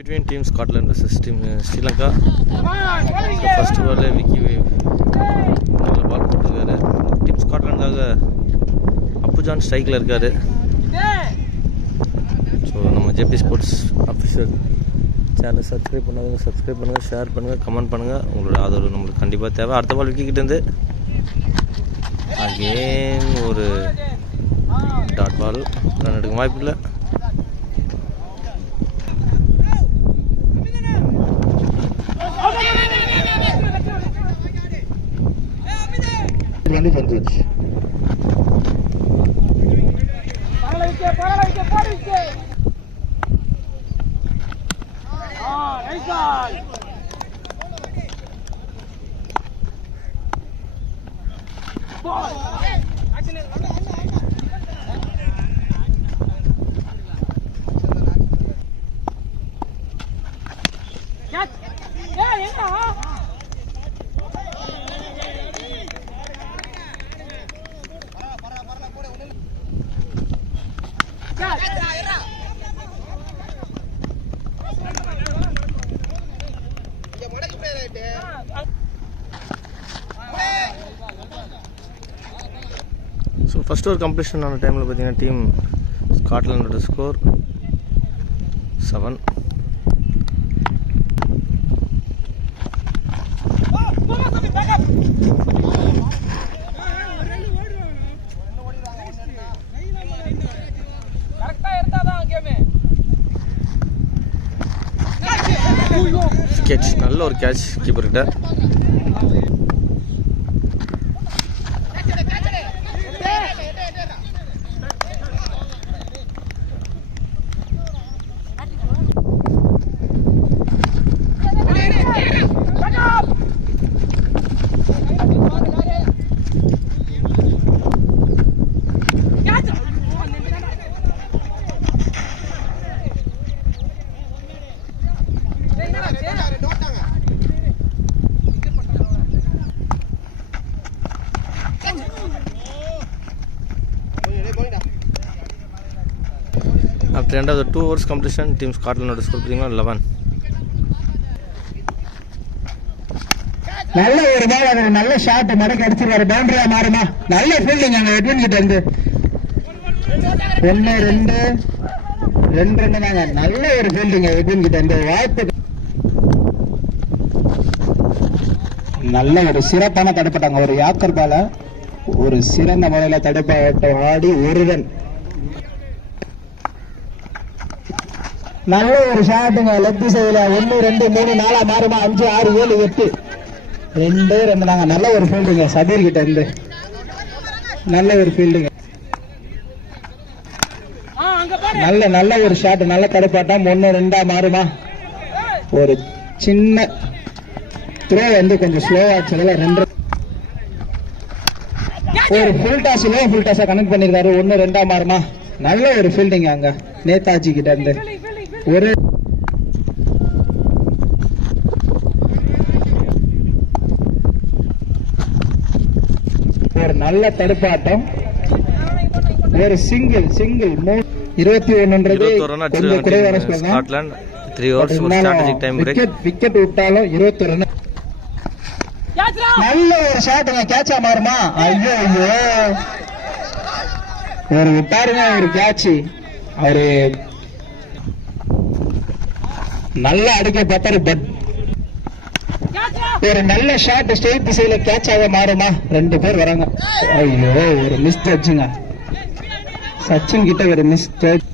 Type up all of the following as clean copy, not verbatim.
Between team Scotland versus team Sri Lanka. So first of all, Vicky நல்ல பால் போட்டுருக்காரு. Team ஸ்காட்லாண்டுக்காக அப்புஜான் ஸ்ட்ரைக்கில் இருக்காரு. So நம்ம JP sports official channel subscribe பண்ணாதவங்க subscribe பண்ணுங்கள், ஷேர் பண்ணுங்கள், கமெண்ட் பண்ணுங்கள். உங்களோட ஆதரவு நம்மளுக்கு கண்டிப்பாக தேவை. அடுத்த பால் விக்கிக்கிட்டேருந்து அகேன் ஒரு டாட் பால், ரன் எடுக்க வாய்ப்பு இல்லை. ஸோ ஃபஸ்ட் ஓவர் கம்ப்ளீஷன் ஆன டைமில் பார்த்தீங்கன்னா டீம் ஸ்காட்லாண்டோட ஸ்கோர் 7. கேட்ச், நல்ல ஒரு catch கீப்பர்கிட்ட. After end of the 2 overs completion, team Scotland score பார்த்தீங்கன்னா 11. நல்ல ஒரு பால், நல்ல ஷாட் மடக்கி அடிச்சிருக்காரு. பவுண்டரியா மாறுமா? நல்ல ஃபீல்டிங் அங்க எட்வின் கிட்ட இருந்து 1 2 தாங்க. நல்ல ஒரு ஃபீல்டிங் எட்வின் கிட்ட இருந்து. வாய்ப்பு நல்ல ஒரு சிறப்பான தடுப்பட்டாங்க. ஒரு யாக்கர் பால ஒரு சிறந்த முறையில் தடுப்பாட்ட ஆடி ஒரு ரன். நல்ல ஒரு ஷாட்டுங்க லெக் திசையில. 1 2 3 4 மாறுமா? 5 6 7 8 2 2 தாங்க. நல்ல ஒரு ஃபீல்டிங்க சபீர் கிட்ட இருந்து. நல்ல ஒரு ஃபீல்டிங்க, நல்ல ஒரு ஷாட், நல்ல தடுப்பாட்டம். 1 2 மாறுமா? ஒரு சின்ன த்ரோ வந்து கொஞ்சம் ஸ்லோவா ஆச்சுல. 2 ஒரு ஃபுல் டாஸ், லோ ஃபுல் டாஸா கனெக்ட் பண்ணிருக்காரு. 1 2 மாறுமா? நல்ல ஒரு ஃபீல்டிங் அங்க நேதாஜி கிட்ட இருந்து. ஒரு நல்ல தடுப்பாட்டம். ஒரு சிங்கிள் 21 கொஞ்சம் குறைவான Scotland 3 overs strategic time break. Wicket விட்டாலும் 21 ரன். நல்ல ஒரு ஷாட்டுங்க, கேட்சா மாறுமா? ஐயோ ஒரு விட்டாருங்க ஒரு கேட்ச். அவரு நல்லா அடிக்க பார்த்தாரு. பட் ஒரு நல்ல ஷாட் ஸ்ட்ரெயிட் திசையில கேட்சாக மாறுமா? 2 பேர் வராங்க. ஐயோ ஒரு மிஸ் டச்சுங்க. சச்சின் கிட்ட ஒரு மிஸ் டச்.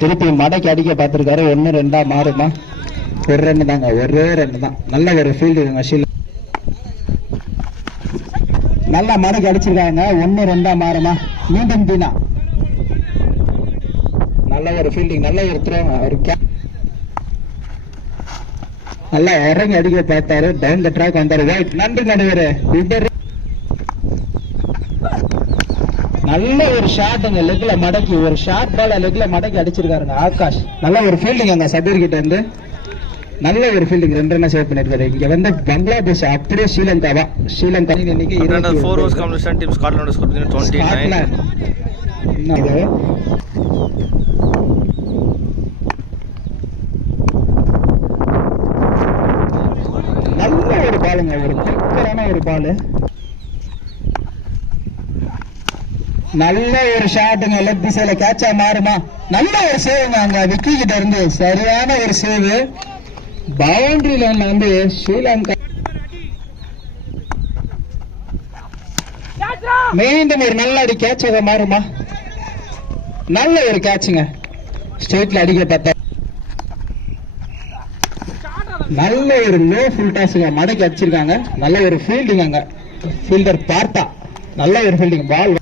திருப்பி மடக்கி அடிக்க பார்த்திருக்காரு. 1 2 மாறுமா? 1 ரன் தாங்க, ஒரே ரன் தான். நல்ல ஒரு ஃபீல்டுங்க. நல்லா மடக்கி அடிச்சிருக்காங்க. 1 2 மாறுமா? மீண்டும் தீனா நல்ல ஒரு ஃபீல்டிங், நல்ல ஒரு த்ரோ. ஒரு நல்லா இறங்கி அடிக்க பார்த்தாரு. டவுன் த ட்ராக் வந்தாரு. நன்றி நடுவர். நல்ல ஒரு ஷாட்டுங்க லெக்ல மடக்கி, ஒரு ஷார்ட் பால் லெக்ல மடக்கி அடிச்சிருக்காருங்க ஆகாஷ். நல்ல ஒரு ஃபீல்டிங் அங்க சபீர் கிட்ட இருந்து. நல்ல ஒரு ஃபீல்டிங் 2 ரன் சேவ் பண்ணிருக்காரு. இங்க வந்து பங்களாதேஷ் அப்படியே ஸ்ரீலங்காவா? ஸ்ரீலங்கா இன்னைக்கு 4 overs completion, team Scotland score 29. பாலுங்க, ஒரு குயிக்கரான ஒரு பாலு. நல்ல ஒரு ஷாட்டுங்க, லெஃப்ட் திசையில கேட்சா மாறுமா. நல்ல ஒரு சேவுங்க அங்க விக்கி கிட்ட இருந்து, சரியான ஒரு சேவு. பவுண்டரி லைன்ல வந்து ஸ்ரீலங்கா மீண்டும் ஒரு நல்ல அடி கேட்சாக மாறுமா. நல்ல ஒரு கேட்சுங்க, ஸ்ட்ரெயிட்ல அடிக்க பார்த்தா. நல்ல ஒரு லோ ஃபுல் டாஸுங்க, மடக்கி அடிச்சிருக்காங்க. நல்ல ஒரு ஃபீல்டிங் அங்க, ஃபீல்டர் பார்த்தா நல்ல ஒரு ஃபீல்டிங். பால்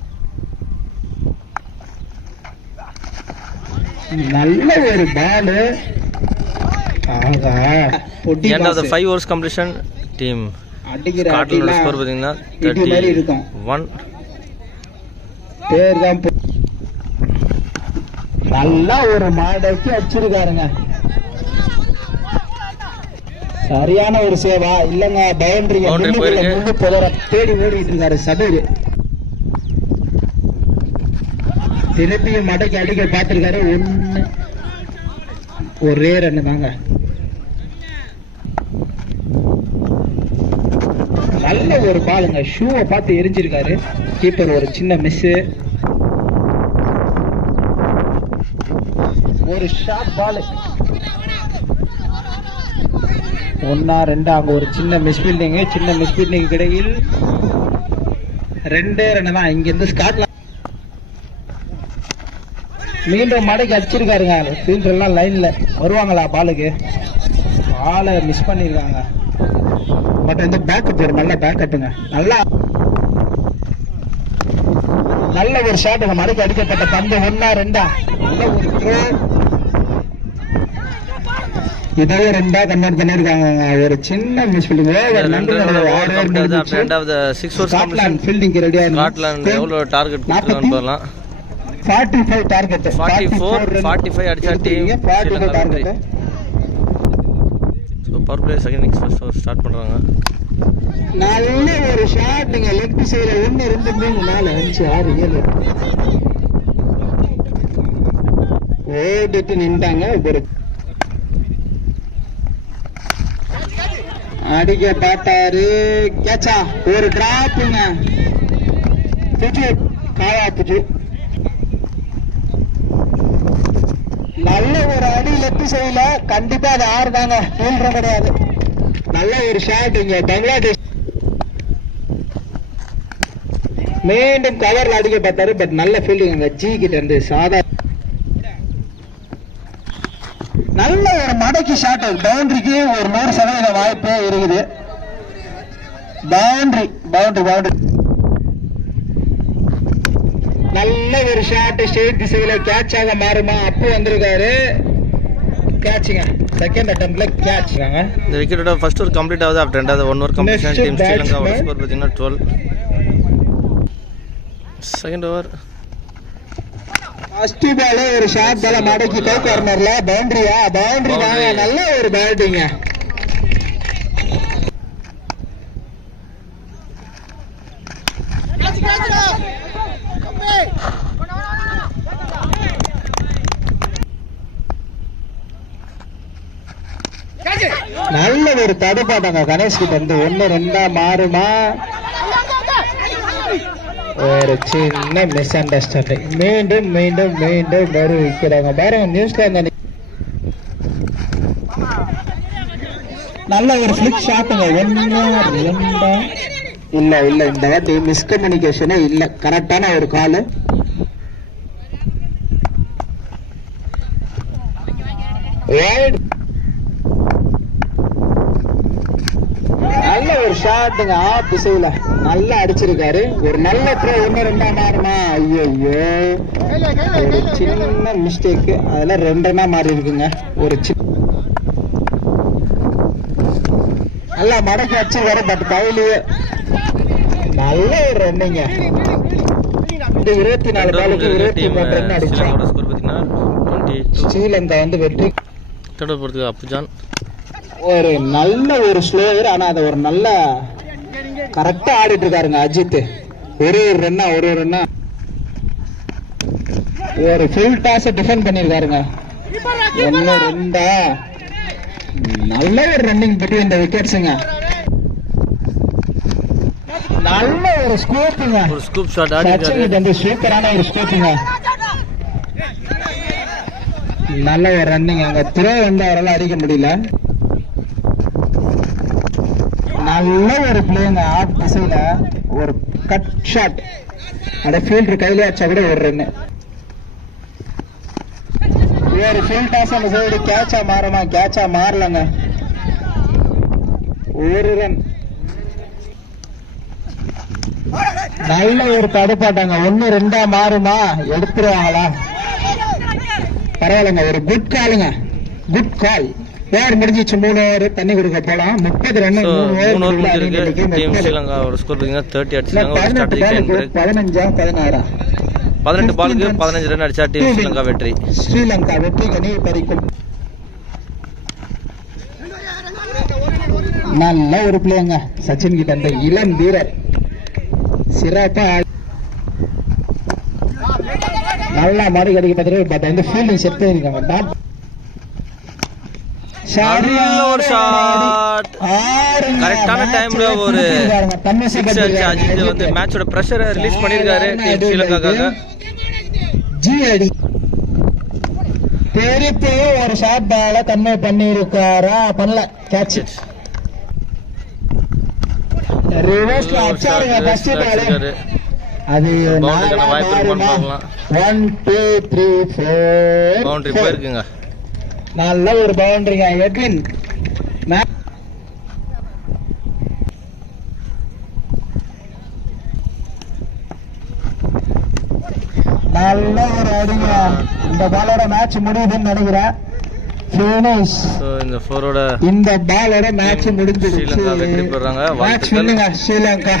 நல்ல ஒரு பால். End of the 5 overs completion, team Scotland score பாத்தீங்கன்னா 31. பேர் தான் நல்லா ஒரு மாடக்கி அடிச்சிருக்காருங்க. சரியான ஒரு சேவா இல்லங்க, பவுண்டரி தேடி ஓடிட்டு இருக்காரு சபீர். திருப்பியும் மடக்கி அடிக்க பார்த்திருக்காரு. ஒரே ரன்னு தாங்க. நல்ல ஒரு பாலுங்க, ஷூவை பார்த்து எரிஞ்சிருக்காரு கீப்பர். ஒரு சின்ன மிஸ், ஒரு ஷார்ட் பால். 1-2 அங்க ஒரு சின்ன மிஸ் ஃபீல்டிங். சின்ன மிஸ் ஃபீல்டிங் இடையில் 2 ரன் தான். இங்க இருந்து ஸ்காட்லாந்து மீண்டும் மடக்கி அடிச்சிருக்காருங்க. ஃபீல்டர் எல்லாம் லைன்ல வருவாங்களா பாலுக்கு, பாலை மிஸ் பண்ணிருக்காங்க. பட் இந்த பேக்கப் ஒரு நல்ல பேக்கப்புங்க. நல்ல ஒரு ஷாட், மடக்கி அடிக்கப்பட்ட பந்து. 1-2 நல்ல ஒரு த்ரோ. இதே 2 கன்வெர்ட் பண்ணிருக்காங்க. ஒரு சின்ன மிஸ் ஃபீல்டிங். ஃபீல்டிங் ரெடியா. ஸ்காட்லாந்து எவ்வளவு டார்கெட் கொடுத்துருக்கான்னு பார்க்கலாம். 45 டார்கெட். 45 அடிச்சா team 45 target. So power play second innings first over start பண்றாங்க. நல்ல ஒரு ஷாட்ங்க, லெஃப்ட் சைடுல 1 2 3 4 5 6 7 ஓடிட்டு நின்றாங்க. ஒரு அடிக்க பார்த்தாரு, கேட்சா. ஒரு டிராப்புங்க, புஜு காயா புஜு. நல்ல ஒரு அடி லெஃப்ட் சைடுல, கண்டிப்பா அது 6 தாங்க, ஃபீல்டர் கிடையாது. நல்ல ஒரு ஷாட் இங்க பங்களாதேஷ். மீண்டும் கவர்ல அடிக்க பார்த்தாரு. பட் நல்ல ஃபீல்டிங் அங்க ஜி கிட்ட இருந்து. சாதா நல்ல ஒரு மடக்கி ஷாட். பவுண்டரிக்கு ஒரு 100% வாய்ப்பு இருக்குது. பவுண்டரி நல்ல ஒரு ஷாட், ஸ்ட்ரெயிட் திசையில கேட்சாக மாறுமா. அப்பு வந்திருக்காரு, கேட்சுங்க. செகண்ட் அட்டெம்ப்ட்ல கேட்ச்றாங்க. இந்த விக்கெட்டோட ஃபர்ஸ்ட் ஓவர் கம்ப்ளீட் ஆகுது. ஆஃப்டர் ரெண்டாவது 1 ஓவர் கம்ப்ளீஷன், டீம் ஸ்ரீலங்காவோட ஸ்கோர் பாத்தீங்கன்னா 12. செகண்ட் ஓவர் ஃபர்ஸ்ட் பால் ஒரு ஷாட் பால மடக்கி கை கார்னர்ல. பவுண்டரி தாங்க. நல்ல ஒரு பேட்டிங். நல்ல ஒரு தடுப்பாட்டாங்க கணேஷ் கிட்ட இருந்து. 1-2 மாறுமா. ஒரு சின்ன மிஸ் அண்டர்ஸ்டாண்டிங். மீண்டும் ஒரு விக்கிறாங்க பாருங்க நியூசிலாந்து. நல்ல ஒரு ஃபிளிக் ஷாட்டுங்க. 1-2 இல்ல இந்த வாட்டி மிஸ்கம்யூனிகேஷனே இல்ல. கரெக்டான ஒரு கால். நல்ல ஒரு ஷாட்டுங்க, ஆஃப் திசையில நல்லா அடிச்சிருக்காரு. ஒரு நல்ல த்ரோ. 1-2 மாறுமா. ஐயோ, ஒரு சின்ன மிஸ்டேக். அதெல்லாம் 2 மாறி இருக்குங்க. ஒரு நல்லா மடக்கி அடிச்சிருக்காரு. பட் பவுலியே நல்ல ஒரு ரன்னிங்க. 24 பாலுக்கு 23 ரன் அடிச்சாங்க. ஸ்ரீலங்கா வந்து வெற்றி. அப்புஜான் ஒரு நல்ல ஒரு ஸ்லோவர். ஆனா அதை ஒரு நல்ல கரெக்டா ஆடிட்டு இருக்காருங்க அஜித். ஒரு ரன்னா ஒரு ஃபுல் டாஸ் டிஃபெண்ட் பண்ணிருக்காருங்க. 1-2 நல்ல ஒரு ரன்னிங் பிட்வீன் தி விக்கெட்ஸ்ங்க. நல்ல ஒரு ஸ்கோப்புங்க. ஒரு ஸ்கூப் ஷாட் ஆடி சச்சின் கிட்ட இருந்து சூப்பரான ஒரு ஸ்கோப்புங்க. நல்ல ஒரு ரன்னிங். அங்க த்ரோ வந்து அவரால் அடிக்க முடியல. நல்ல ஒரு பிளேங்க ஆஃப் திசையில ஒரு கட் ஷாட். அட ஃபீல்டர் கையில அடிச்சா கூட ஒரு ரன். ஒரு ஃபீல்ட் டாஸ் அந்த சைடு கேட்சா மாறுமா? கேட்சா மாறலங்க. ஒரு ரன். நல்ல ஒரு தடுப்பாட்டாங்க. 1-2 மாறுமா? எடுத்துருவாங்களா? பரவாயில்லைங்க. ஒரு குட் காலுங்க. Good call. ஓவர் முடிஞ்சிச்சு. 3 ஓவர் தண்ணி கொடுக்க போலாம். 30 ரன். 3 ஓவர் முடிஞ்சிருக்கு. டீம் ஸ்ரீலங்காவோட ஸ்கோர் பாத்தீங்கன்னா 30 அடிச்சிருக்காங்க. ஒரு ஸ்ட்ராட்டஜிக் டைம் பிரேக். 15-16 18 பாலுக்கு 15 ரன் அடிச்சா டீம் ஸ்ரீலங்கா வெற்றி. ஸ்ரீலங்கா வெற்றி கனி பறிக்கும். நல்ல ஒரு பிளேங்க சச்சின் கிட்ட அந்த இளம் வீரர் சிறப்பா நல்லா மாடி கடிக்க பார்த்துட்டு பட் வந்து ஃபீல்டிங் செட் பண்ணிருக்காங்க. ஒரு ஷாட் கரெக்டான டைம்ல ஒரு 6 அடிச்சு அஜித் வந்து மேட்சோட பிரஷரை ரிலீஸ் பண்ணிருக்காரு டீம் ஸ்ரீலங்காக்காக. ஜிஅடி திருப்பி ஒரு ஷாட் பால கன்வே பண்ணிருக்காரா? பண்ணல. கேட்ச். ரிவர்ஸ்ல அடிச்சாருங்க ஃபர்ஸ்ட் பால். அது வாய்ப்பு இருக்கான்னு பார்க்கலாம். 1 2 3 4 பவுண்டரி போயிருக்குங்க. நல்ல ஒரு பவுண்டரிங்க எட்வின். நல்ல ஒரு அடிங்க. இந்த பாலோட மேட்ச் முடியுதுன்னு நினைக்கிறேன். ஃபினிஷ். சோ இந்த 4ஓட இந்த பாலோட மேட்ச் முடிஞ்சிருச்சு. ஸ்ரீலங்கா வெற்றி பெறாங்க. Match winning Sri Lanka.